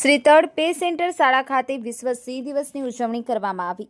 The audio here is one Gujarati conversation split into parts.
શ્રી તળ પે સેન્ટર શાળા ખાતે વિશ્વ સિંહ દિવસની ઉજવણી કરવામાં આવી.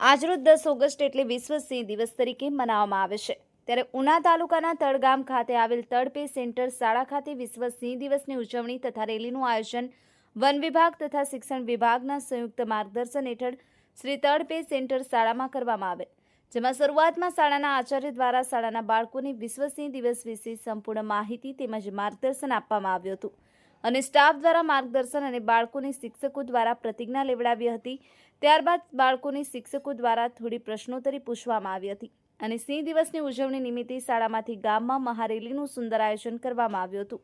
આજરોજ દસ ઓગસ્ટ એટલે વિશ્વ સિંહ દિવસ તરીકે મનાવવામાં આવે છે. ત્યારે ઉના તાલુકાના તળગામ ખાતે આવેલ તળ પે સેન્ટર શાળા ખાતે વિશ્વ સિંહ દિવસની ઉજવણી તથા રેલીનું આયોજન વન વિભાગ તથા શિક્ષણ વિભાગના સંયુક્ત માર્ગદર્શન હેઠળ શ્રી તળ પે સેન્ટર શાળામાં કરવામાં આવેલ જેમાં શરૂઆતમાં શાળાના આચાર્ય દ્વારા શાળાના બાળકોને વિશ્વ સિંહ દિવસ વિશે સંપૂર્ણ માહિતી તેમજ માર્ગદર્શન આપવામાં આવ્યું હતું. અને સ્ટાફ દ્વારા માર્ગદર્શન અને બાળકોને શિક્ષકો દ્વારા પ્રતિજ્ઞા લેવડાવી હતી. ત્યારબાદ બાળકોને શિક્ષકો દ્વારા થોડી પ્રશ્નોત્તરી પૂછવામાં આવી હતી અને સિંહ દિવસની ઉજવણી નિમિત્તે શાળામાંથી ગામમાં મહારેલીનું સુંદર આયોજન કરવામાં આવ્યું હતું.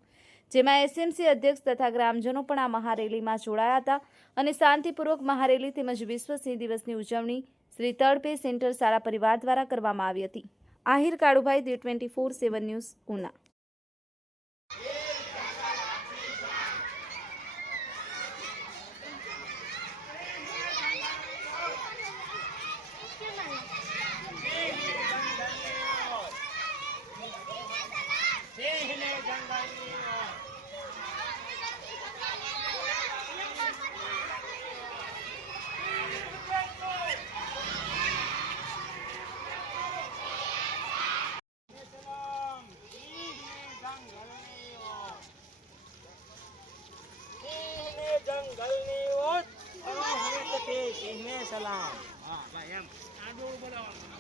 જેમાં એસએમસી અધ્યક્ષ તથા ગ્રામજનો પણ આ મહારેલીમાં જોડાયા હતા અને શાંતિપૂર્વક મહારેલી તેમજ વિશ્વ સિંહ દિવસની ઉજવણી શ્રી તળપે સેન્ટર શાળા પરિવાર દ્વારા કરવામાં આવી હતી. Ahir Kalubhai the twenty four seven news, Una. સલામ હા ભાઈ એમ આડું બોલાવવાનું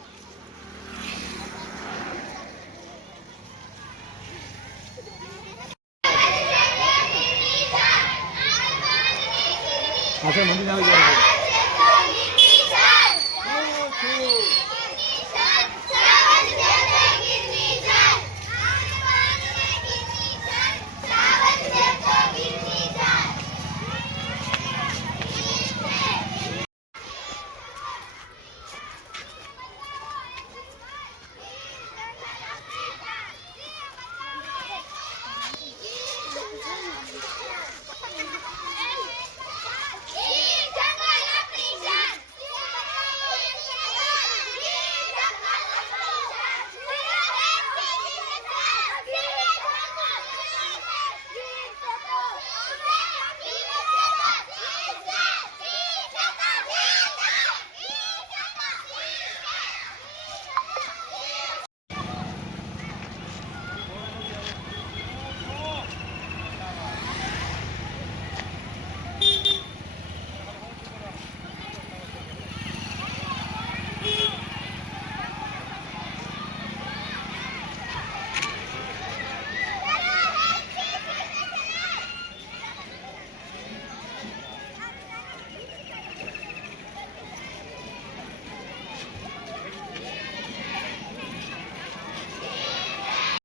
好像能听到天要